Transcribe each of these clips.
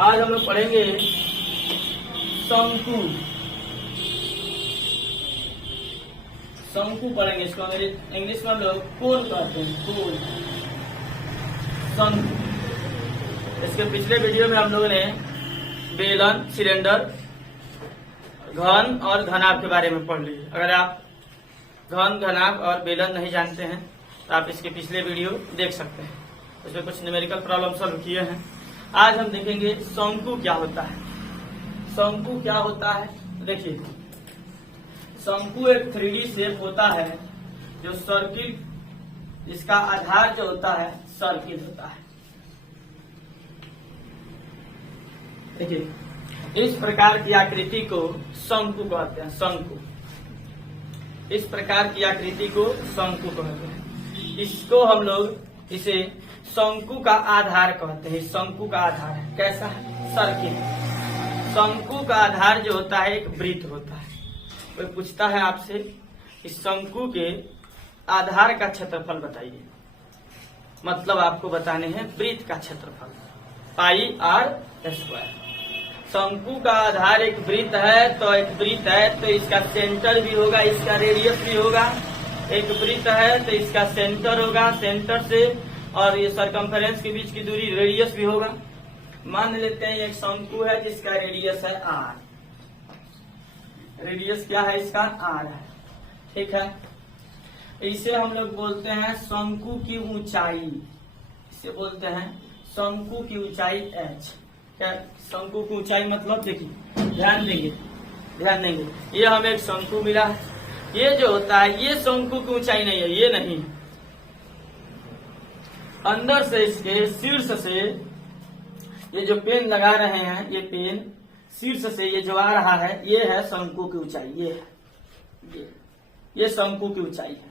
आज हम लोग पढ़ेंगे शंकु। शंकु पढ़ेंगे, इसको इंग्लिश में हम लोग कोन कहते हैं, कोन, शंकु। इसके पिछले वीडियो में हम लोगों ने बेलन, सिलेंडर, घन और घनाभ के बारे में पढ़ लिया। अगर आप घन, घनाभ और बेलन नहीं जानते हैं तो आप इसके पिछले वीडियो देख सकते हैं, उसमें कुछ न्यूमेरिकल प्रॉब्लम सॉल्व किए हैं। आज हम देखेंगे शंकु क्या होता है। शंकु क्या होता है, देखिए शंकु एक 3D शेप होता है जो सर्किल, इसका आधार जो होता है सर्किल होता है। देखिए इस प्रकार की आकृति को शंकु कहते हैं, शंकु। इस प्रकार की आकृति को शंकु कहते हैं। इसको हम लोग इसे शंकु का आधार कहते हैं। शंकु का आधार है कैसा है, सर्किल। शंकु का आधार जो होता है एक वृत्त होता है। कोई पूछता है आपसे इस शंकु के आधार का क्षेत्रफल बताइए, मतलब आपको बताने हैं वृत्त का क्षेत्रफल, पाई आर स्क्वायर। शंकु का आधार एक वृत्त है, तो एक वृत्त है तो इसका सेंटर भी होगा, इसका रेडियस भी होगा। एक वृत्त है तो इसका सेंटर होगा, सेंटर से और ये सरकमफेरेंस के बीच की दूरी रेडियस भी होगा। मान लेते हैं एक शंकु है जिसका रेडियस है आर। रेडियस क्या है इसका, आर है, ठीक है। इसे हम लोग बोलते हैं शंकु की ऊंचाई, इसे बोलते हैं शंकु की ऊंचाई एच। क्या शंकु की ऊंचाई मतलब, देखिए ध्यान देंगे, ये हमें एक शंकु मिला है। ये जो होता है ये शंकु की ऊंचाई नहीं है, ये नहीं। अंदर से इसके शीर्ष से ये जो पेन लगा रहे हैं, ये पेन शीर्ष से ये जो आ रहा है ये है शंकु की ऊंचाई, ये है, ये शंकु की ऊंचाई है,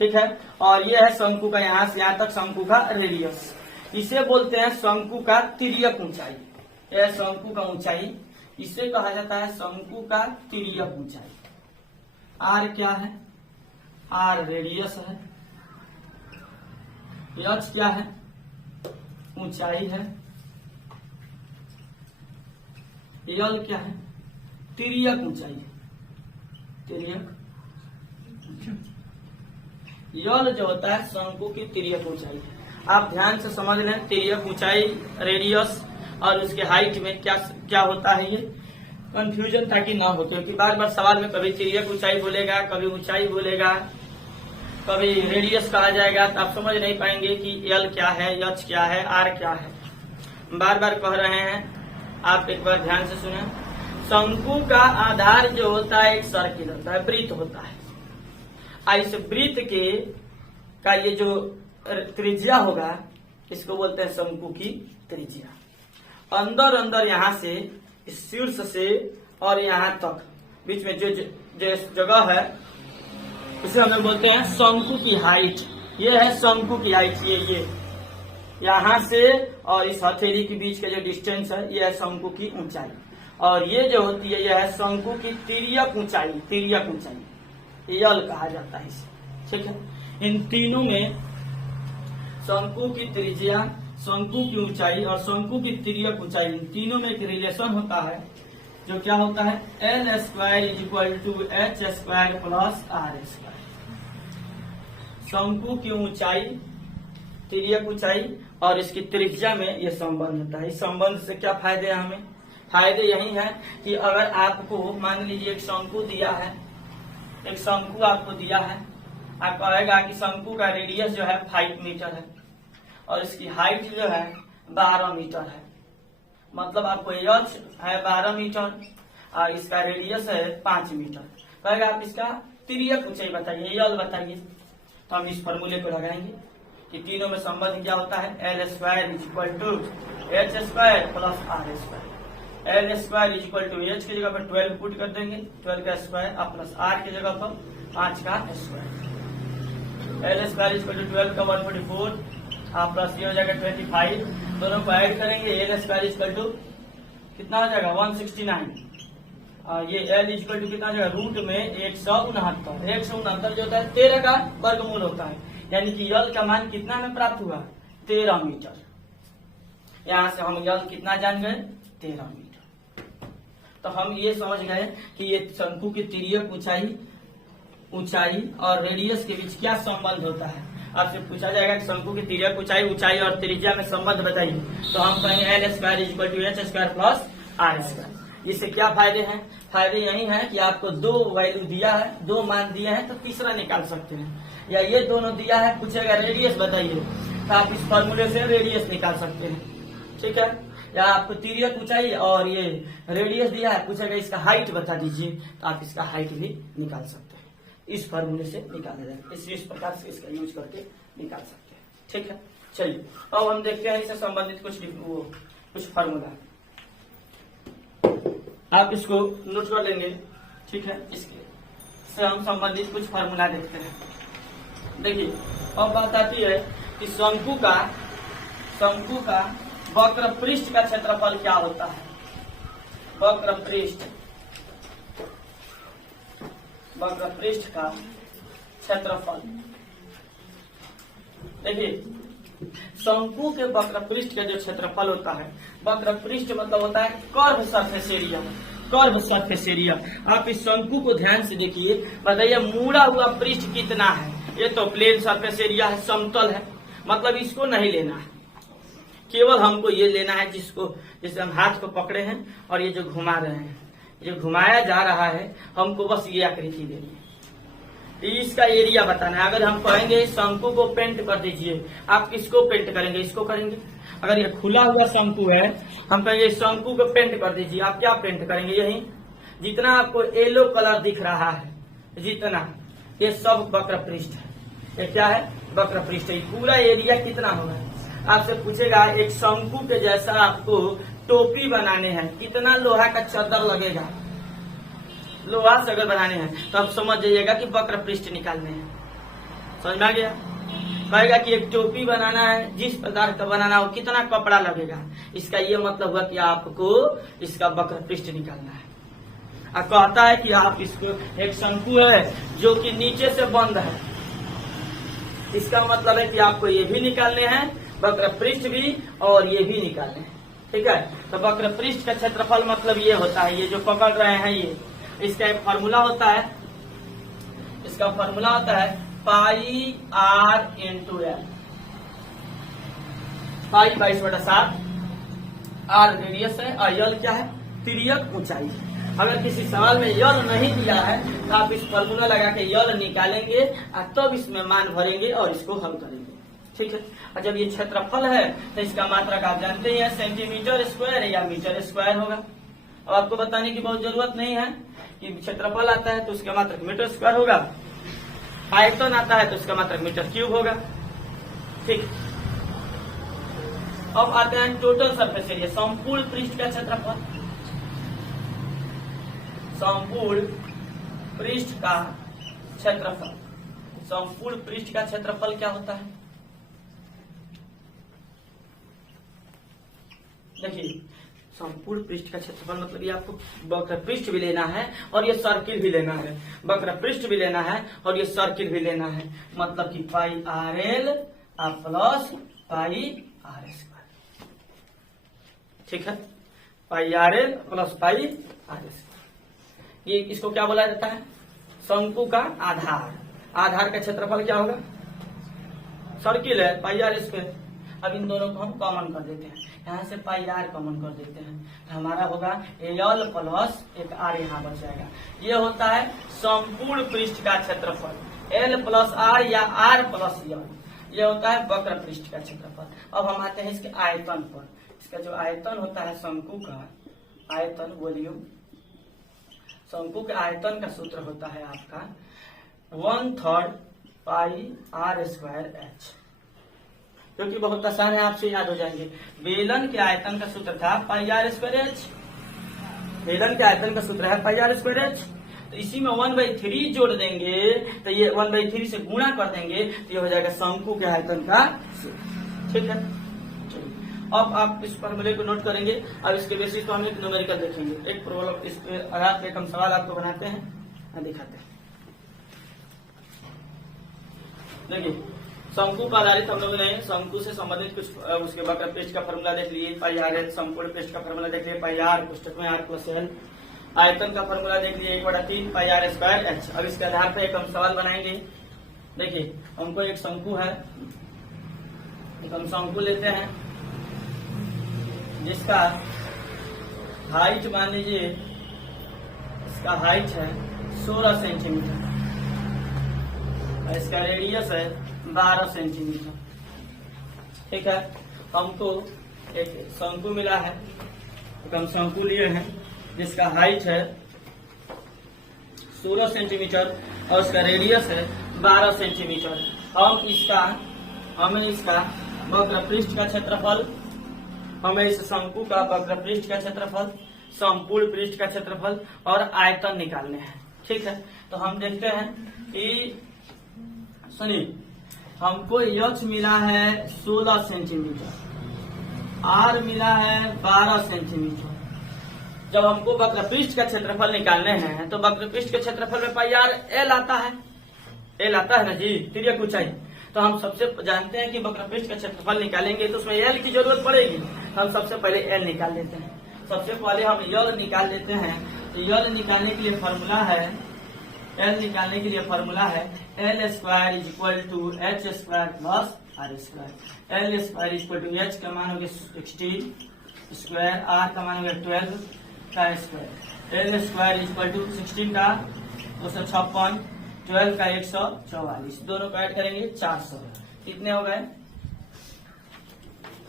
ठीक है। और ये है शंकु का यहाँ से यहाँ तक शंकु का रेडियस। इसे बोलते हैं शंकु का तिर्यक ऊंचाई। यह शंकु का ऊंचाई, इसे कहा जाता है शंकु का तिर्यक ऊंचाई। आर क्या है, आर रेडियस है, एच क्या है, ऊंचाई है, यल क्या है, तिर्यक ऊंचाई है, तिर्यक। यल जो होता है शंकु की तिर्यक ऊंचाई है। आप ध्यान से समझ लें, तिर्यक ऊंचाई, रेडियस और उसके हाइट में क्या क्या होता है, ये कंफ्यूजन ताकि ना हो, क्योंकि बार बार सवाल में कभी तिर्यक ऊंचाई बोलेगा, कभी ऊंचाई बोलेगा, कभी रेडियस कहा जाएगा, तो आप समझ नहीं पाएंगे कि एल क्या है, एच क्या है, आर क्या है। बार बार कह रहे हैं, आप एक बार ध्यान से सुने। शंकु का आधार जो होता है एक सर्किल होता है, वृत्त होता है। इस वृत्त के का ये जो त्रिज्या होगा इसको बोलते हैं शंकु की त्रिज्या। अंदर अंदर यहाँ से इस शीर्ष से और यहाँ तक बीच में जो जगह है उसे हम लोग बोलते हैं शंकु की हाइट। ये है शंकु की हाइट, ये यहाँ से और इस हथेली के बीच का जो डिस्टेंस है ये है शंकु की ऊंचाई। और ये जो होती है यह है शंकु की तिर्यक ऊंचाई, तिर्यक ऊंचाई यल कहा जाता है इसे, ठीक है। इन तीनों में शंकु की त्रिज्या, शंकु की ऊंचाई और शंकु की तिर्यक ऊंचाई, इन तीनों में एक रिलेशन होता है जो क्या होता है, L square is equal to H square plus R square. शंकु की ऊंचाई, तिर्यक ऊंचाई और इसकी त्रिज्या में यह संबंध होता है। इस संबंध से क्या फायदे हैं हमें, फायदे यही है कि अगर आपको मान लीजिए एक शंकु दिया है, एक शंकु आपको दिया है, आप कहेगा कि शंकु का रेडियस जो है 5 मीटर है और इसकी हाइट जो है 12 मीटर है, मतलब आपको एच है 12 मीटर और इसका रेडियस है 5 मीटर। कहेगा आप इसका तिर्यक ऊंचाई बताइए, यल बताइए, तो हम इस फॉर्मूले को लगाएंगे कि तीनों में संबंध क्या होता है, L square is equal to H square plus R square. L square is equal to H की जगह पर 12 पुट कर देंगे, 12 का स्क्वायर और प्लस आर की जगह पर 5 का square. L square is equal to 12 का 144 और प्लस ये हो जाएगा 25, दोनों को ऐड करेंगे, L square is equal to कितना हो जाएगा 169। ये एल इज इक्वल टू कितना हो जाएगा, रूट में 169। 169 जो होता है 13 का वर्गमूल होता है, यानी कि यल का मान कितना में प्राप्त हुआ, 13 मीटर। यहाँ से हम यल कितना जान गए 13 मीटर। तो हम ये समझ गए कि ये शंकु की तिर्यक ऊंचाई और रेडियस के बीच क्या संबंध होता है। आपसे पूछा जाएगा कि शंकु की तिर्यक ऊंचाई और त्रिज्या में संबंध बताइए, तो हम कहेंगे L square equal to H square plus R square. इससे क्या फायदे हैं? फायदे यही है कि आपको दो वैल्यू दिया है, दो मान दिए हैं, तो तीसरा निकाल सकते हैं। या ये दोनों दिया है, पूछेगा रेडियस बताइए, तो आप इस फॉर्मूले से रेडियस निकाल सकते हैं। ठीक है। या आपको तिर्यक ऊंचाई और ये रेडियस दिया है, पूछेगा इसका हाइट बता दीजिए, तो आप इसका हाइट भी निकाल सकते हैं। इस फॉर्मूले से निकाला जाएगा, इस प्रकार से इसका यूज करके निकाल सकते हैं। ठीक है। चलिए अब हम देखते हैं इससे संबंधित कुछ फॉर्मूला। आप इसको नोट कर लेंगे। ठीक है। इसके से हम संबंधित कुछ फार्मूला देखते हैं। देखिए अब बात आती है कि शंकु का वक्र पृष्ठ का क्षेत्रफल क्या होता है। वक्र पृष्ठ का क्षेत्रफल। देखिए शंकु के वक्र पृष्ठ का जो क्षेत्रफल होता है, वक्र पृष्ठ मतलब होता है कर्व सरफेस एरिया। आप इस शंकु को ध्यान से देखिए, बताइए मुड़ा हुआ पृष्ठ कितना है। ये तो प्लेन सरफेस एरिया है, समतल है, मतलब इसको नहीं लेना है, केवल हमको ये लेना है जिसे हम हाथ को पकड़े हैं और ये जो घुमा रहे हैं, जो घुमाया जा रहा है, हमको बस ये आकृति देनी है, इसका एरिया बताना है। अगर हम कहेंगे शंकु को पेंट कर दीजिए, आप किसको पेंट करेंगे? इसको करेंगे। अगर ये खुला हुआ शंकु है, हम कहेंगे शंकु को पेंट कर दीजिए, आप क्या पेंट करेंगे? यही जितना आपको येलो कलर दिख रहा है, जितना, ये सब वक्र पृष्ठ है। ये क्या है? वक्र पृष्ठ है। पूरा एरिया कितना होगा? आपसे पूछेगा एक शंकु के जैसा आपको टोपी बनाने हैं, कितना लोहा का चद्दर लगेगा? लोहा से अगर बनाने हैं तो आप समझ जाइएगा कि वक्र पृष्ठ निकालने हैं। समझ में आ गया? कहेगा कि एक टोपी बनाना है, जिस प्रकार का बनाना हो, कितना कपड़ा लगेगा? इसका ये मतलब हुआ कि आपको इसका वक्र पृष्ठ निकालना है। और कहता है कि आप इसको, एक शंकु है जो कि नीचे से बंद है, इसका मतलब है कि आपको ये भी निकालने हैं, वक्र पृष्ठ भी और ये भी निकालने हैं। ठीक है। तो वक्र पृष्ठ का क्षेत्रफल मतलब ये होता है, ये जो पकड़ रहे हैं ये, इसका एक फॉर्मूला होता है, pi r into l. Pi 22/7, r radius है और यल क्या है? तिर्यक ऊंचाई। अगर किसी सवाल में यल नहीं दिया है तो आप इस फॉर्मूला लगा के यल निकालेंगे और तब इसमें मान भरेंगे और इसको हल करेंगे। ठीक है। और जब ये क्षेत्रफल है तो इसका मात्रक आप जानते ही हैं, सेंटीमीटर स्क्वायर या मीटर स्क्वायर होगा। अब आपको बताने की बहुत जरूरत नहीं है कि क्षेत्रफल आता है तो उसका मात्रक मीटर स्क्वायर होगा, आयतन आता है तो उसका मात्रक मीटर क्यूब होगा। ठीक। अब आते हैं टोटल सरफेस एरिया, संपूर्ण पृष्ठ का क्षेत्रफल। संपूर्ण पृष्ठ का क्षेत्रफल क्या होता है? देखिए संपूर्ण पृष्ठ का क्षेत्रफल मतलब ये आपको वक्र पृष्ठ भी लेना है और ये सर्किल भी लेना है, वक्र पृष्ठ भी लेना है और ये सर्किल भी लेना है, मतलब कि pi r l plus pi r square. ठीक है। Pi r l plus pi r square. ये इसको क्या बोला जाता है? शंकु का आधार का क्षेत्रफल क्या होगा? सर्किल है, पाई आर स्क्वायर। अब इन दोनों को हम कॉमन कर देते हैं, यहाँ से पाई आर कॉमन कर देते हैं, तो हमारा होगा एल प्लस एक आर, यहाँ बच जाएगा। ये होता है संपूर्ण पृष्ठ का क्षेत्रफल, एल प्लस आर या आर प्लस यल, ये होता है वक्र पृष्ठ का क्षेत्रफल। अब हम आते हैं इसके आयतन पर। इसका जो आयतन होता है शंकु का आयतन, वॉल्यूम, शंकु के आयतन का सूत्र होता है आपका 1/3 पाई आर स्क्वायर एच, क्योंकि बहुत आसान है, आपसे याद हो जाएंगे। बेलन के आयतन का सूत्र था पाई आर स्क्वायर एच, बेलन के आयतन का सूत्र है पाई आर स्क्वायर एच। तो इसी में 1/3 जोड़ देंगे तो ये 1/3 से गुणा कर देंगे तो ये हो जाएगा शंकु के आयतन का सूत्र। ठीक है। अब आप इस फॉर्मूले को नोट करेंगे और इसके बेसिस पर हम एक न्यूमेरिकल देखेंगे। एक प्रॉब्लम, इस पे आधार पे हम सवाल आपको बनाते हैं, दिखाते हैं। देखिए शंकु पर आधारित हम लोगों ने शंकु से संबंधित कुछ उसके वक्र पृष्ठ का फॉर्मूला देख लिए, पाई आर एल संपूर्ण पृष्ठ का फॉर्मूला देख लिए, पाई आर पुस्तक में आर प्लस एल, आयतन का फॉर्मूला देख लिए 1/3 पाई आर स्क्वायर एच। अब इसके आधार पर एक हम सवाल बनाएंगे। देखिए हमको एक शंकु है, एक हम शंकु लेते हैं जिसका हाइट मान लीजिए, इसका हाइट है 16 सेंटीमीटर, इसका रेडियस है 12 सेंटीमीटर। ठीक है, हमको एक शंकु मिला है, एक हम शंकु लिए हैं जिसका हाइट है 16 सेंटीमीटर और उसका रेडियस है 12 सेंटीमीटर। हमें इसका वक्र पृष्ठ का क्षेत्रफल, हमें इस शंकु का वक्र पृष्ठ का क्षेत्रफल, संपूर्ण पृष्ठ का क्षेत्रफल और आयतन निकालने हैं। ठीक है, तो हम देखते हैं कि सुनिए, हमको यक्ष मिला है 16 सेंटीमीटर, आर मिला है 12 सेंटीमीटर। जब हमको वक्र पृष्ठ का क्षेत्रफल निकालने हैं तो वक्र पृष्ठ के क्षेत्रफल में पाई आर एल आता है, एल आता है ना जी, तिर्यक ऊंचाई। तो हम सबसे जानते हैं कि वक्र पृष्ठ का क्षेत्रफल निकालेंगे तो उसमें एल की जरूरत पड़ेगी। हम सबसे पहले एल निकाल लेते हैं। सबसे पहले हम यल निकाल लेते हैं। तो यल निकालने के लिए फॉर्मूला है, एल निकालने के लिए फॉर्मूला है L square is equal to H square plus R square. L square is equal to H का मान हो गया 16 स्क्वायर, आर का मान हो गया 12 का square. L square is equal to 16 का 256, 12 का 144, दोनों को ऐड करेंगे 400। कितने हो गए?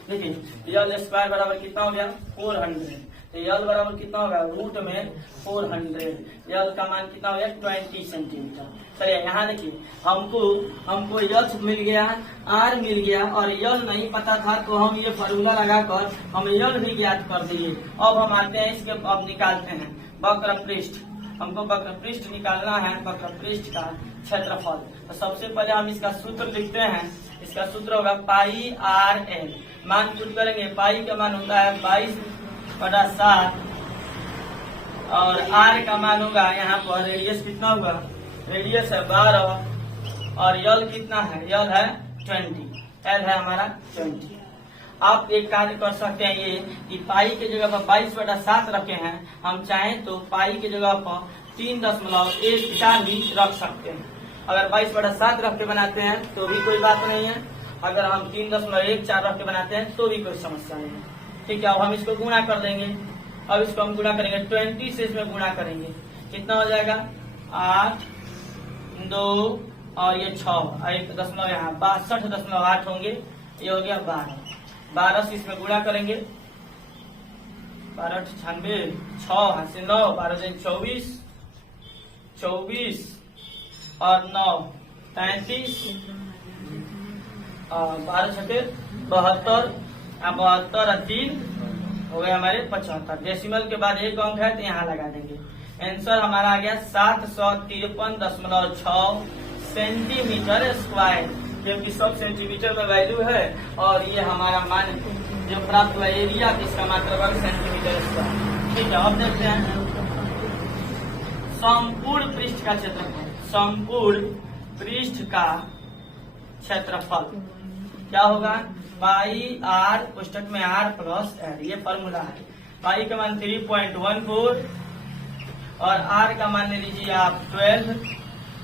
देखिए यल स्क्वायर बराबर कितना हो गया 400। तो यल बराबर कितना होगा रूट में 400। यल का मान कितना हो गया 20 सेंटीमीटर। चलिए यहाँ देखिए, हमको यक्ष मिल गया, आर मिल गया और यल नहीं पता था तो हम ये फॉर्मूला लगाकर हम यल भी ज्ञात कर दिए। अब हम आते हैं इसके, अब निकालते हैं वक्र पृष्ठ। हमको वक्र पृष्ठ निकालना है, वक्र पृष्ठ का क्षेत्रफल। तो सबसे पहले हम इसका सूत्र लिखते हैं। इसका सूत्र होगा पाई आर एल। मान पुट करेंगे, पाई का मान होता है 22/7 और आर का मान होगा यहाँ पर, रेडियस कितना होगा, रेडियस है 12 और यल कितना है, यल है 20, एल है हमारा 20। आप एक कार्य कर सकते हैं ये कि पाई के जगह पर 22/7 रखे हैं, हम चाहें तो पाई के जगह पर 3.14 भी रख सकते हैं। अगर 22/7 रख के बनाते हैं तो भी कोई बात नहीं है, अगर हम 3.14 रख के बनाते हैं तो भी कोई समस्या नहीं है। ठीक है, अब हम इसको गुणा कर देंगे। अब इसको हम गुणा करेंगे 20 से, इसमें गुणा करेंगे कितना हो जाएगा 8, 2 और ये 6, 1 दशमलव यहाँ 62.8 होंगे। ये हो गया 12 से इसमें गुणा करेंगे 12 96, 6 हाथ से 9, 12 24, 24 और 9 33 और 12 छठे 72, 72 और 3 हो गए हमारे 75। डेसिमल के बाद एक अंक है तो यहाँ लगा देंगे। आंसर हमारा आ गया 753.6 सेंटीमीटर स्क्वायर, क्योंकि 100 सेंटीमीटर में वैल्यू है और ये हमारा मान जो प्राप्त हुआ एरिया, इसका मात्रक सेंटीमीटर स्क्वायर। ठीक है, अब देखते हैं संपूर्ण पृष्ठ का क्षेत्रफल। संपूर्ण पृष्ठ का क्षेत्रफल क्या होगा, पाई आर पुस्तक में आर प्लस एल, ये फॉर्मूला है। पाई का मान 3.14 और आर का मान ले लीजिए आप 12।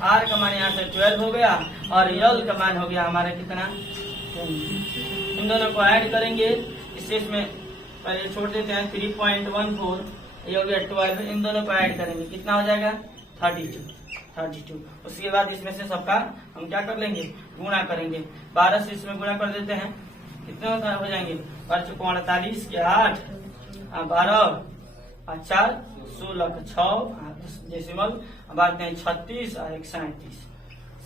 आर का मान यहाँ से 12 हो गया और यल का मान हो गया हमारा कितना 20। इन दोनों को ऐड करेंगे, इसमें पहले छोड़ देते हैं 3.14, ये हो गया 12। इन दोनों को ऐड करेंगे कितना हो जाएगा 32। उसके बाद इसमें से सबका हम क्या कर लेंगे, गुणा करेंगे। 12 से इसमें गुणा कर देते हैं, कितने हो जाएंगे 48 के 8, 12 और 4 16 के 6 डेसिमल, बाद में 36 और 1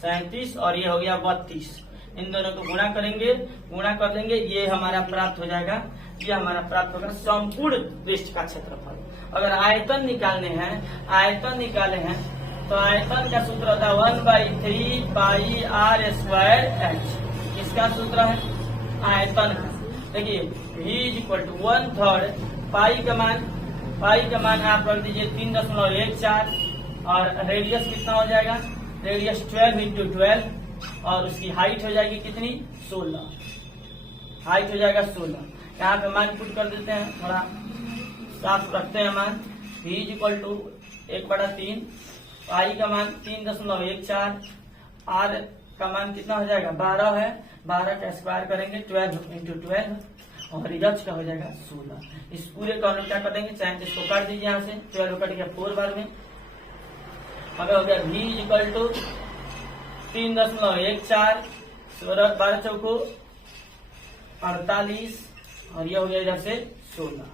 37 और ये हो गया 32। इन दोनों को गुणा करेंगे, गुणा कर देंगे, ये हमारा प्राप्त हो जाएगा, ये हमारा प्राप्त होगा संपूर्ण पृष्ठ का क्षेत्रफल। अगर आयतन निकालने हैं, आयतन निकाले हैं तो आयतन का सूत्र होता है 1/3 पाई आर स्क्वायर एच। इसका सूत्र है आयतन का। देखिए v इज इक्वल टू 1/3 पाई का मान आप रख दीजिए 3.14 और रेडियस कितना हो जाएगा, रेडियस 12 × 12 और उसकी हाइट हो जाएगी कितनी 16, हाइट हो जाएगा 16। यहाँ पे मान पुट कर देते हैं, थोड़ा साफ रखते हैं मान। v इक्वल टू 1/3, पाई का मान 3.14, r का मान कितना हो जाएगा 12 है, 12 का स्क्वायर करेंगे 12 × 12 और h का हो जाएगा 16। इस पूरे का हम क्या कर देंगे, चाहे इसको काट दीजिए यहाँ से, 12 कट गया 4 बार में, हमें हो गया v इक्वल टू 3.14, 12 चौको 48 और यह हो गया इधर से 16,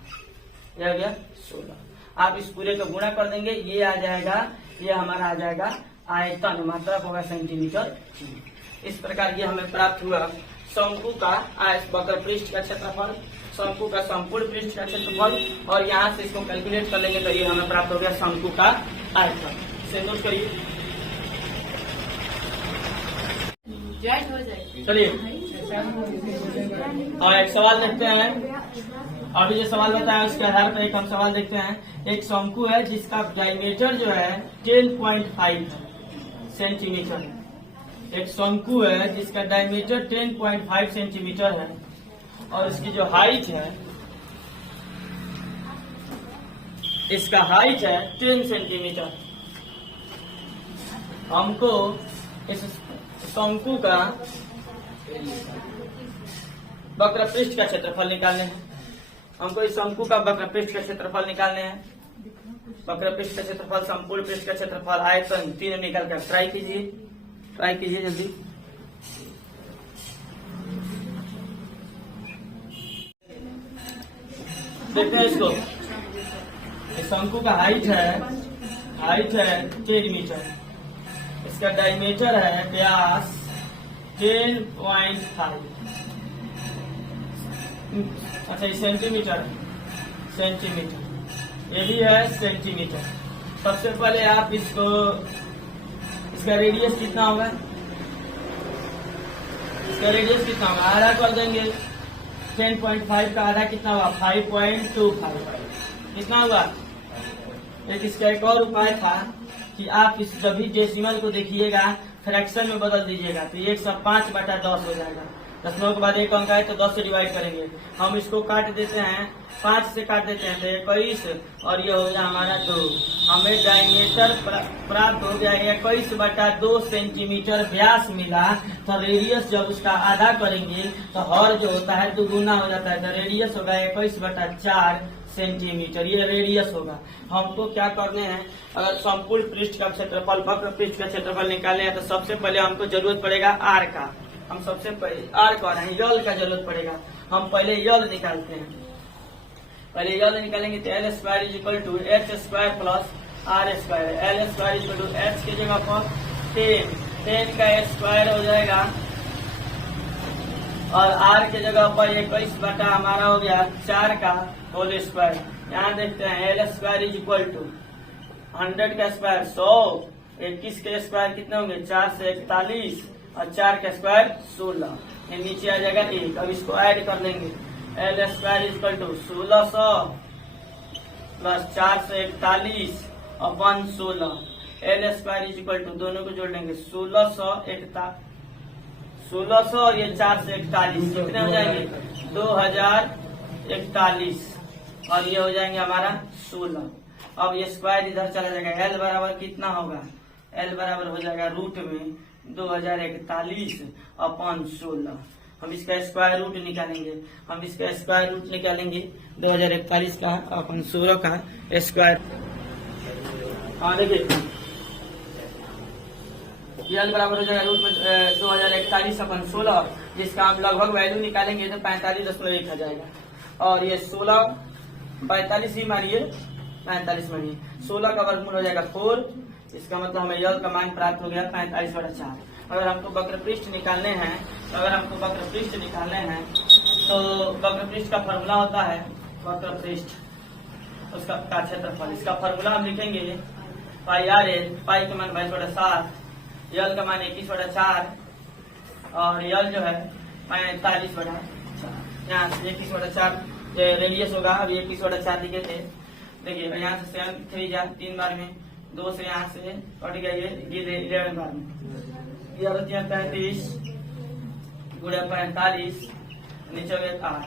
यह हो गया 16। आप इस पूरे को गुणा कर देंगे, ये आ जाएगा, ये हमारा आ जाएगा आयतन, मात्रक होगा सेंटीमीटर क्यूब। इस प्रकार ये हमें प्राप्त हुआ शंकु का वक्र पृष्ठ का क्षेत्रफल, शंकु का संपूर्ण पृष्ठ का क्षेत्रफल, और यहाँ से इसको कैलकुलेट कर लेंगे तो ये हमें प्राप्त हो गया शंकु का आयतन। इसे नोट करिए। चलिए और एक सवाल देखते हैं। अभी जो सवाल बताया उसके आधार पर एक हम सवाल देखते हैं। एक शंकु है जिसका डायमीटर जो है 10.5 सेंटीमीटर। एक शंकु है जिसका डायमीटर 10.5 सेंटीमीटर है और इसकी जो हाइट है, इसका हाइट है 10 सेंटीमीटर। हमको इस शंकु का वक्र पृष्ठ का क्षेत्रफल निकालने हैं। हमको इस शंकु का वक्र पृष्ठ का क्षेत्रफल निकालने हैं। वक्र पृष्ठ का क्षेत्रफल, संपूर्ण पृष्ठ का क्षेत्रफल, आयतन, तीनों निकाल कर ट्राई कीजिए जल्दी। देखते हैं इसको। इस शंकु का हाइट है 10 मीटर, इसका डायमीटर है व्यास 10.5, अच्छा ये सेंटीमीटर, ये भी है सेंटीमीटर। सबसे पहले आप इसका रेडियस कितना होगा, आधा कर देंगे। 10.5 का आधा कितना होगा 5.25, कितना होगा। इसका एक और उपाय था कि आप इस सभी डेसिमल को देखिएगा फ्रैक्शन में बदल दीजिएगा, तो 105/10 हो जाएगा। दशमलव के बाद एक अंक आए तो 10 से डिवाइड करेंगे। हम इसको काट देते हैं, 5 से काट देते हैं तो 21 और ये हो जाए हमारा 2। हमें डायमीटर प्राप्त हो गया 21/2 सेंटीमीटर व्यास मिला। तो रेडियस जब उसका आधा करेंगे तो हर जो होता है 2 गुना हो जाता है, तो रेडियस होगा 21/4 सेंटीमीटर, ये रेडियस होगा। हमको क्या करने हैं, अगर संपूर्ण पृष्ठ का क्षेत्रफल, वक्र पृष्ठ का क्षेत्रफल निकालने हैं तो सबसे पहले हमको जरूरत पड़ेगा आर का। हम सबसे पहले आर का यल का जरूरत पड़ेगा। हम पहले यल निकालते हैं। पहले यल निकालेंगे तो L square is equal to H square plus R square. L square is equal to H की जगह पर 10 का स्क्वायर हो जाएगा और आर के जगह पर 21 बटा हमारा हो गया 4 का होल स्क्वायर। यहाँ देखते हैं L square is equal to 100 का स्क्वायर 100, 21 के स्क्वायर कितने होंगे 4 से 41 और 4 का स्क्वायर 16, ये नीचे आ जाएगा 1। अब इसको ऐड कर लेंगे। L square is equal to 1600 plus 4 से 41 अपन 16। L square is equal to दोनों को जोड़ लेंगे 1600 और ये 4 से 41 कितने हो जाएंगे 2041 और ये हो जाएंगे हमारा 16। अब ये स्क्वायर इधर चला जाएगा। एल बराबर कितना होगा, एल बराबर हो जाएगा रूट में 2041 अपन 16। हम इसका स्क्वायर रूट निकालेंगे। 2041 का अपन 16 का स्क्वायर। हाँ देखिए एल बराबर हो जाएगा रूट में 2041 अपन 16, जिसका हम लगभग वैल्यू निकालेंगे तो 45.1 आ जाएगा। और ये 16 45 ही मानिए, 45 मानिए, 16 का वर्गमूल हो जाएगा 4। इसका मतलब हमें यल का मान प्राप्त हो गया 45/4। अगर हमको वक्र पृष्ठ निकालने हैं तो वक्र पृष्ठ का फॉर्मूला होता है वक्र पृष्ठ उसका क्षेत्रफल। इसका फॉर्मूला हम लिखेंगे पाई आर एल, पाई का मान 22/7, यल का मान 21/4 और यल जो है 45/4। यहाँ से 21/4 रेडियस होगा। अभी 21/4 लिखे थे, देखिए यहाँ से 3 जा 3 बार में, 2 से यहाँ से कट गया, ये 11 बार में 11×33 गुणा 45 नीचे हो गया 8।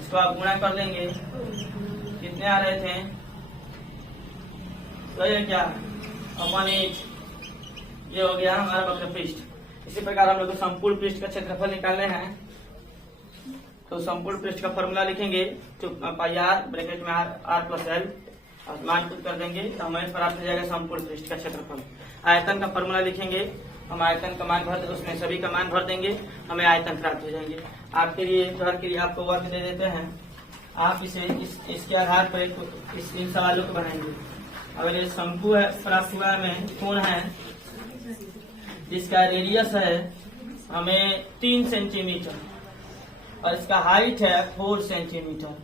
इसको आप गुणा कर लेंगे, कितने आ रहे थे, तो ये क्या अपन 8, ये हो गया हमारा वक्र पृष्ठ। इसी प्रकार हम लोग को संपूर्ण पृष्ठ का क्षेत्रफल निकालने हैं, तो संपूर्ण पृष्ठ का फॉर्मूला लिखेंगे 2πr ब्रैकेट में r+l और मान पुट कर देंगे तो हमें प्राप्त हो जाएगा संपूर्ण पृष्ठ का क्षेत्रफल। आयतन का फॉर्मूला लिखेंगे, हम आयतन का मान भर, उसमें सभी का मान भर देंगे, हमें आयतन प्राप्त हो जाएंगे। आपके लिए घर के लिए आपको वर्क दे देते हैं, आप इसे इसके आधार पर इन सवालों को बनाएंगे। अगर ये शंकु है प्राप्त हुआ में कोण है जिसका रेडियस है हमें 3 सेंटीमीटर और इसका हाइट है 4 सेंटीमीटर,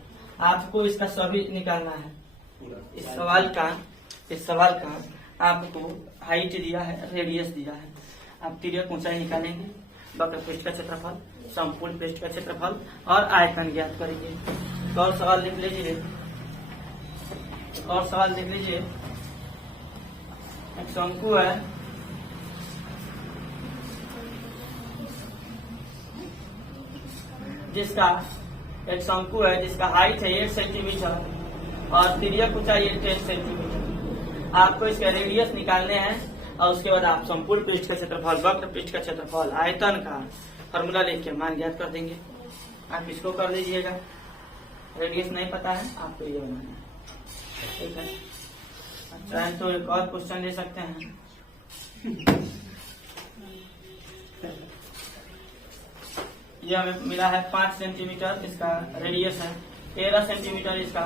आपको इसका सभी निकालना है। इस सवाल का आपको हाइट दिया है, रेडियस दिया है, आप तिर्यक ऊंचाई निकालेंगे, वक्र पृष्ठ का क्षेत्रफल, संपूर्ण पृष्ठ का क्षेत्रफल और आयतन ज्ञात करेंगे। एक और सवाल लिख लीजिए, एक शंकु है जिसका हाइट है 8 सेंटीमीटर और तिर्यक ऊंचाई 10 सेंटीमीटर। आपको इसका रेडियस निकालने हैं और उसके बाद आप संपूर्ण पृष्ठ का क्षेत्रफल, वक्र पृष्ठ का क्षेत्रफल, आयतन का फॉर्मूला लेके मान ज्ञात कर देंगे। आप इसको कर लीजिएगा, रेडियस नहीं पता है आपको ये बनाना है, ठीक है। चाहे तो एक और क्वेश्चन ले सकते हैं। ये हमें मिला है 5 सेंटीमीटर इसका रेडियस है, 13 सेंटीमीटर इसका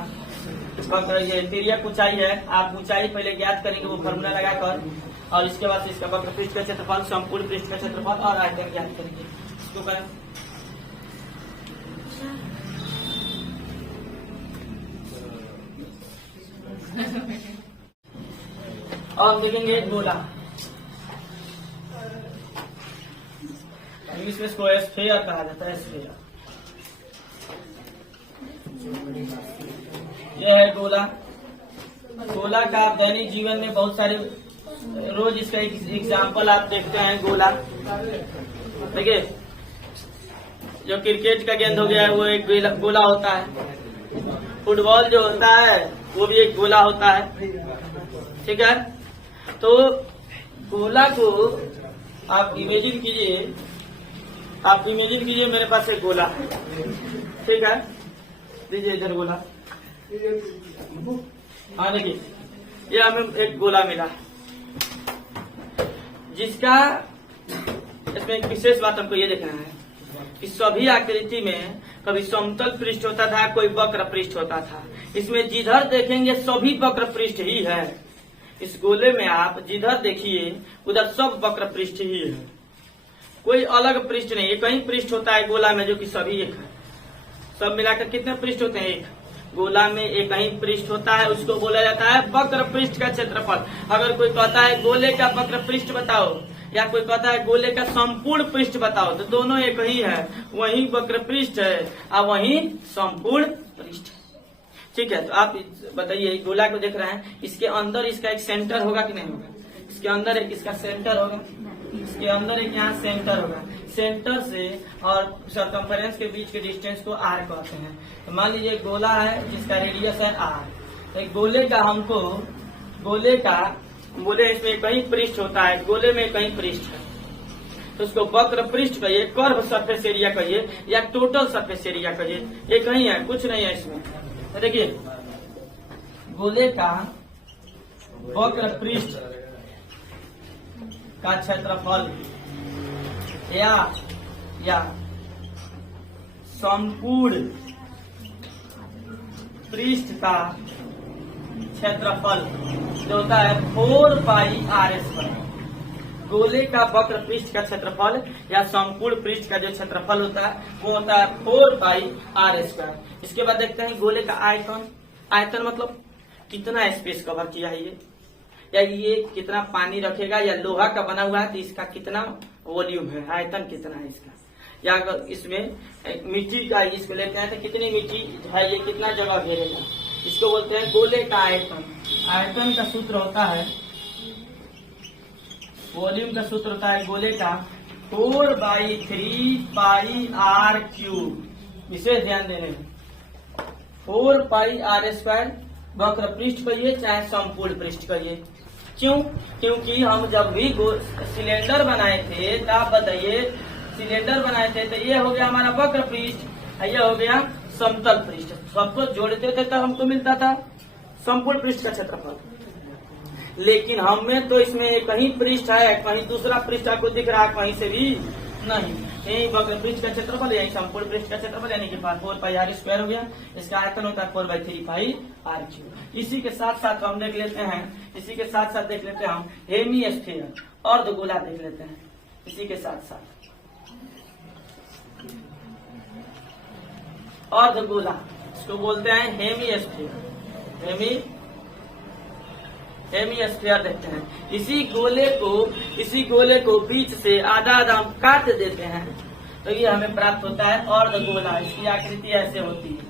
वक्र, ये तिर्यक ऊंचाई है। आप ऊंचाई पहले ज्ञात करेंगे वो फॉर्मूला लगाकर और इसके बाद इसका वक्र पृष्ठ का क्षेत्रफल, संपूर्ण पृष्ठ का क्षेत्रफल और आयतन ज्ञात करेंगे। इसको करें, और देखेंगे गोला, इंग्लिश में इसको स्फीयर कहा जाता है, स्फीयर। यह है गोला। गोला का आप दैनिक जीवन में बहुत सारे रोज इसका एग्जाम्पल आप देखते हैं। गोला देखिए, जो क्रिकेट का गेंद हो गया है वो एक गोला होता है, फुटबॉल जो होता है वो भी एक गोला होता है, ठीक है। तो गोला को आप इमेजिन कीजिए, मेरे पास एक गोला है, ठीक है। दीजिए इधर गोला, हाँ देखिए ये हमें एक गोला मिला है जिसका, इसमें एक विशेष बात हमको ये देखना है कि सभी आकृति में कभी समतल पृष्ठ होता था, कोई वक्र पृष्ठ होता था। इसमें जिधर देखेंगे सभी वक्र पृष्ठ ही है। इस गोले में आप जिधर देखिए उधर सब वक्र पृष्ठ ही है, कोई अलग पृष्ठ नहीं। एक ही पृष्ठ होता है गोला में जो कि सभी एक है। सब मिलाकर कितने पृष्ठ होते हैं? एक। गोला में एक ही पृष्ठ होता है, उसको बोला जाता है वक्र पृष्ठ का क्षेत्रफल। अगर कोई कहता है गोले का वक्र पृष्ठ बताओ या कोई कहता है गोले का संपूर्ण पृष्ठ बताओ, तो दोनों एक ही है, वही वक्र पृष्ठ है और वही संपूर्ण पृष्ठ है, ठीक है। तो आप बताइए, गोला को देख रहे हैं, इसके अंदर इसका एक सेंटर होगा कि नहीं होगा? इसके अंदर एक इसका सेंटर होगा, इसके अंदर एक यहाँ सेंटर होगा। सेंटर से और सर्कमफेरेंस के बीच के डिस्टेंस को आर कहते हैं। तो मान लीजिए गोला है जिसका रेडियस है आर, तो गोले का हमको बोले इसमें एक ही पृष्ठ होता है, गोले में एक ही पृष्ठ है, तो उसको वक्र पृष्ठ कहिए, कर्व सरफेस एरिया कहिए या टोटल सरफेस एरिया कहिए, एक ही है, कुछ नहीं है इसमें। तो देखिए, गोले का वक्र पृष्ठ का क्षेत्रफल या संपूर्ण पृष्ठ का क्षेत्रफल जो होता है 4πr²। गोले का वक्र पृष्ठ का क्षेत्रफल या संपूर्ण पृष्ठ का जो क्षेत्रफल होता है वो होता है 4πr²। इसके बाद देखते हैं गोले का आयतन। आयतन मतलब कितना स्पेस कवर किया है ये, या ये कितना पानी रखेगा, या लोहा का बना हुआ है तो इसका कितना वॉल्यूम है, आयतन कितना है इसका। या अगर इसमें मिट्टी का इसको लेते हैं तो कितनी मिट्टी है, ये कितना जगह घेरेगा, इसको बोलते हैं गोले का आयतन। आयतन का सूत्र होता है वॉल्यूम का सूत्र होता है गोले का 4/3 पाई आर क्यूब। विशेष ध्यान देने में 4 पाई आर स्क्वायर वक्र पृष्ठ कहिए चाहे संपूर्ण पृष्ठ कहिए। क्यों? क्योंकि हम जब भी सिलेंडर बनाए थे तो आप बताइए, सिलेंडर बनाए थे तो ये हो गया हमारा वक्र पृष्ठ, ये हो गया समतल पृष्ठ। सबको जोड़ते थे तो हमको मिलता था संपूर्ण पृष्ठ का क्षेत्रफल। लेकिन हमें तो इसमें कहीं पृष्ठ है, कहीं दूसरा पृष्ठ आपको दिख रहा है, कहीं से भी नहीं। यही वक्र पृष्ठ का क्षेत्रफल, यही संपूर्ण पृष्ठ का क्षेत्रफल, यानी कि 4 पाई आर स्क्वायर हो गया। इसका आयतन होता है 4/3 पाई आर क्यूब। इसी के साथ साथ हम देख लेते हैं, इसी के साथ साथ देख लेते हैं हम हेमिस्फीयर, अर्धगोला देख लेते हैं इसी के साथ साथ। अर्धगोला इसको बोलते हैं हेमिस्फीयर, हेमिस्फीयर देखते हैं। इसी गोले को बीच से आधा आधा हम काट देते हैं तो ये हमें प्राप्त होता है अर्धगोला। इसकी आकृति ऐसे होती है,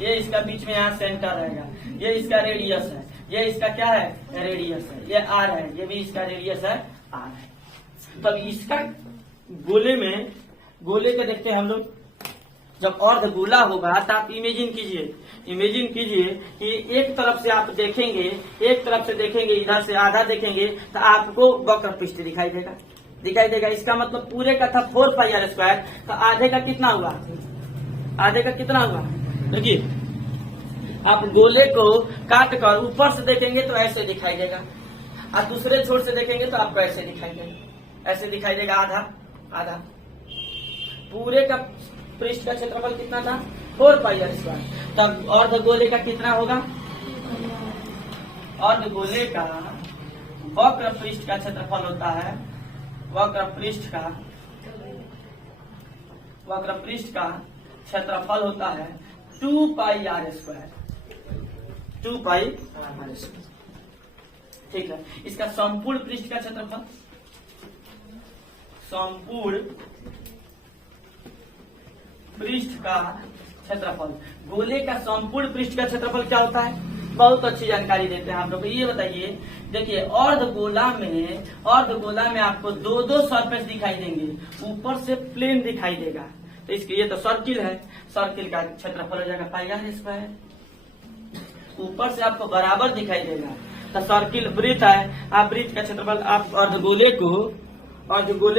ये इसका बीच में यहाँ सेंटर रहेगा, ये इसका रेडियस है, ये इसका क्या है रेडियस है, ये आर है, ये भी इसका रेडियस है आर है। तब इसका गोले का देखते हैं हम लोग, जब अर्धगोला होगा तो आप इमेजिन कीजिए कि एक तरफ से आप देखेंगे, इधर से आधा देखेंगे तो आपको वक्र पृष्ठ दिखाई देगा। इसका मतलब पूरे का था 4 पाई आर स्क्वायर, तो आधे का कितना हुआ, देखिए आप गोले को काट कर ऊपर से देखेंगे तो ऐसे दिखाई देगा, और दूसरे छोर से देखेंगे तो आपको ऐसे दिखाई देगा आधा। पूरे का पृष्ठ का क्षेत्रफल कितना था 4 पाई आर स्क्वायर। तब अर्धगोले का कितना होगा, अर्धगोले का वक्र पृष्ठ का क्षेत्रफल होता है, वक्र पृष्ठ का क्षेत्रफल होता है 2 pi r square, 2 pi r square. ठीक है, इसका संपूर्ण पृष्ठ का क्षेत्रफल, संपूर्ण पृष्ठ का क्षेत्रफल, गोले का संपूर्ण पृष्ठ का क्षेत्रफल क्या होता है, बहुत अच्छी जानकारी देते हैं आप लोग को। ये बताइए, देखिए अर्धगोला में आपको दो सरफेस दिखाई देंगे, ऊपर से प्लेन दिखाई देगा, तो इसके ये तो सर्किल है, सर्किल का क्षेत्रफल हो जाएगा पाई आर स्क्वायर। ऊपर से आपको बराबर दिखाई देगा तो सर्किल वृत्त है, आप वृत्त का क्षेत्रफल, आप अर्धगोले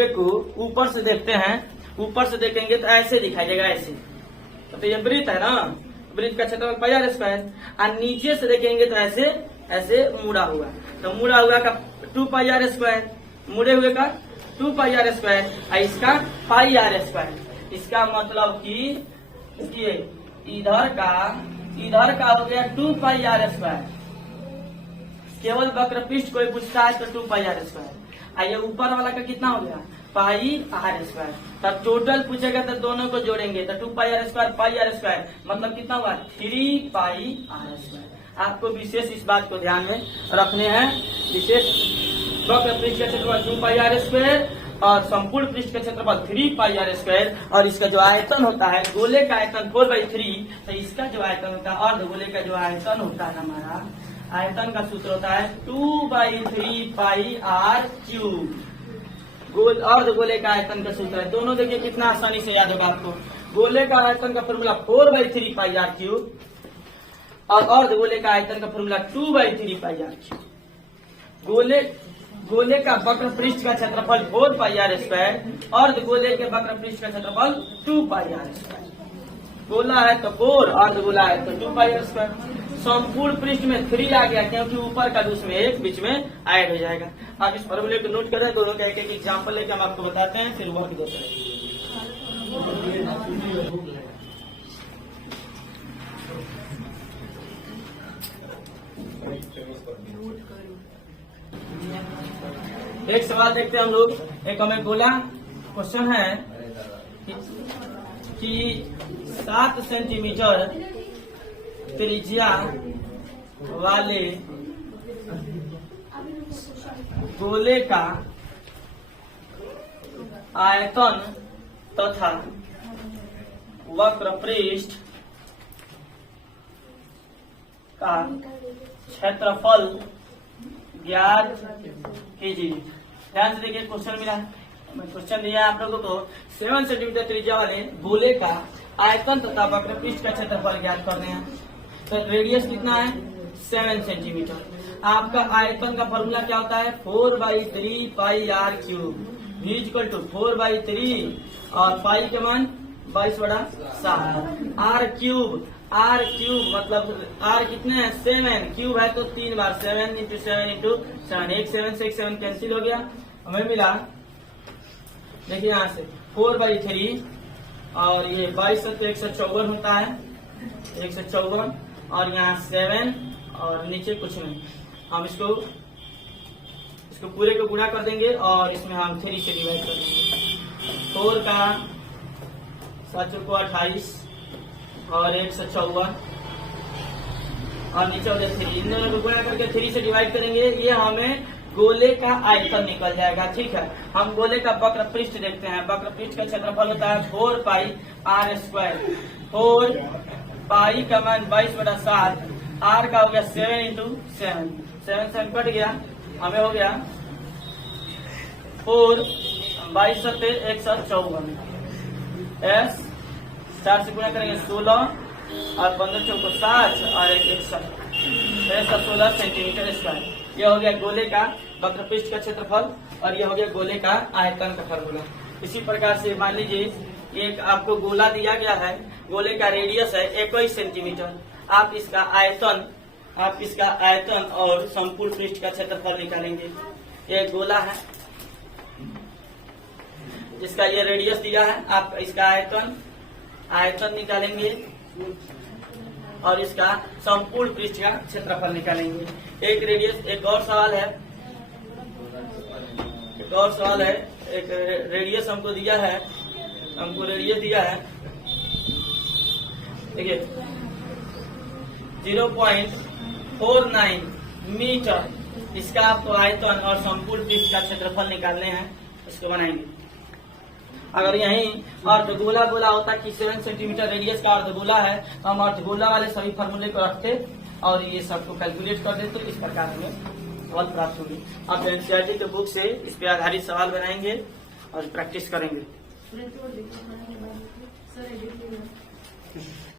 को ऊपर से देखते हैं, ऊपर से देखेंगे तो ऐसे दिखाई देगा, ऐसे तो ये वृत्त है ना, वृत्त का क्षेत्रफल पाई आर स्क्वायर। और नीचे से देखेंगे तो ऐसे मुड़ा हुआ, तो मुड़ा हुआ का 2 पाई आर स्क्वायर, मुड़े हुए का 2 पाई आर स्क्वायर, और इसका पाई आर स्क्वायर। इसका मतलब कि ये इधर का हो गया 2 पाई आर स्क्वायर। केवल वक्र पृष्ठ कोई पूछता है तो 2 पाई आर स्क्वायर, और ये ऊपर वाला का कितना हो गया पाई आर स्क्वायर। तब टोटल पूछेगा तो दोनों को जोड़ेंगे तो 2 pi r square pi r square मतलब कितना हुआ 3 पाई आर स्क्वायर। आपको विशेष इस बात को ध्यान में रखने हैं, विशेष वक्र पृष्ठ का क्षेत्रफल 2 पाई आर स्क्वायर और संपूर्ण पृष्ठ का क्षेत्रफल 3 पाई आर स्क्वायर, और इसका जो आयतन होता है गोले का आयतन 4/3, तो इसका जो आयतन होता है अर्धगोले का जो आयतन होता है हमारा आयतन का सूत्र होता है 2/3 पाई आर क्यूब। अर्धगोले का आयतन का सूत्र है, दोनों देखिए कितना आसानी से याद होगा आपको। गोले का आयतन का फॉर्मूला 4/3 पाई आर क्यूब और अर्धगोले का आयतन का फॉर्मूला 2/3 पाई आर क्यूब। गोले का वक्र पृष्ठ का क्षेत्रफल 4 पाई आर स्क्वायर, अर्धगोले के वक्र पृष्ठ का क्षेत्रफल 2 पाई आर स्क्वायर। गोला है तो 4, अर्धगोला है तो 2 पाई आर स्क्वायर। संपूर्ण पृष्ठ में 3 आ गया क्योंकि ऊपर का उसमें 1 बीच में ऐड हो जाएगा। आप इस फॉर्मूले को नोट करें, दोनों का एक एग्जाम्पल लेके हम आपको बताते हैं, फिर वर्क देते हैं। एक सवाल देखते हैं हम लोग, एक हमें बोला क्वेश्चन है कि 7 सेंटीमीटर त्रिज्या वाले गोले का आयतन तथा वक्र पृष्ठ का क्षेत्रफल ज्ञात कीजिए। ध्यान से देखिए क्वेश्चन मिला है, क्वेश्चन दिया है आप लोगों को 7 सेंटीमीटर त्रिज्या वाले गोले का आयतन तथा वक्रपृष्ठ का क्षेत्रफल ज्ञात करने हैं। तो रेडियस कितना है 7 सेंटीमीटर। आपका आयतन का फॉर्मूला क्या होता है 4/3 pi r cube v equal to 4/3 और पाई के मान 22/7 आर क्यूब मतलब आर कितने हैं 7 क्यूब है तो 3 बार 7 इंटू 7 इंटू 7 एक 7 से एक 7 कैंसिल हो गया, हमें मिला देखिए यहाँ से 4/3 और ये 22 तो 154 होता है 154 और यहाँ 7 और नीचे कुछ नहीं, हम इसको पूरे को गुणा कर देंगे और इसमें हम 3 से डिवाइड कर देंगे। 4 का 7 को 28 और 154 और नीचे हो जाए 3, इन दोनों को गुणा करके 3 से डिवाइड करेंगे, ये हमें गोले का आयतन निकल जाएगा। ठीक है, हम गोले का वक्र पृष्ठ देखते हैं। वक्र पृष्ठ का क्षेत्रफल होता है 4 पाई आर स्क्वायर। 4 पाई का मान 22/7, आर का हो गया 7 इंटू 7, 7 से कट गया, हमें हो गया 4 22 से 154 एस 4 से गुणा करेंगे 16 और 15 चौको 60 और 116 सेंटीमीटर स्क्वायर। यह हो गया गोले का वक्रपृष्ठ का क्षेत्रफल और यह हो गया गोले का आयतन का फॉर्मूला। इसी प्रकार से मान लीजिए एक आपको गोला दिया गया है, गोले का रेडियस है 21 सेंटीमीटर, आप इसका आयतन और संपूर्ण पृष्ठ का क्षेत्रफल निकालेंगे। यह गोला है जिसका ये रेडियस दिया है, आप इसका आयतन निकालेंगे और इसका संपूर्ण पृष्ठ का क्षेत्रफल निकालेंगे। एक और सवाल है, एक रेडियस हमको दिया है, देखिए 0.49 मीटर, इसका आपको आयतन और संपूर्ण पृष्ठ का क्षेत्रफल निकालने हैं, इसको बनाएंगे। अगर यही अर्धगोला बोला होता कि 7 सेंटीमीटर रेडियस का अर्धगोला है तो हम अर्धगोला वाले सभी फॉर्मूले को रखते और ये सबको कैलकुलेट कर देते, तो इस प्रकार हमें सवाल प्राप्त होगी। आप एनसीईआरटी के बुक से इस पे आधारित सवाल बनाएंगे और प्रैक्टिस करेंगे।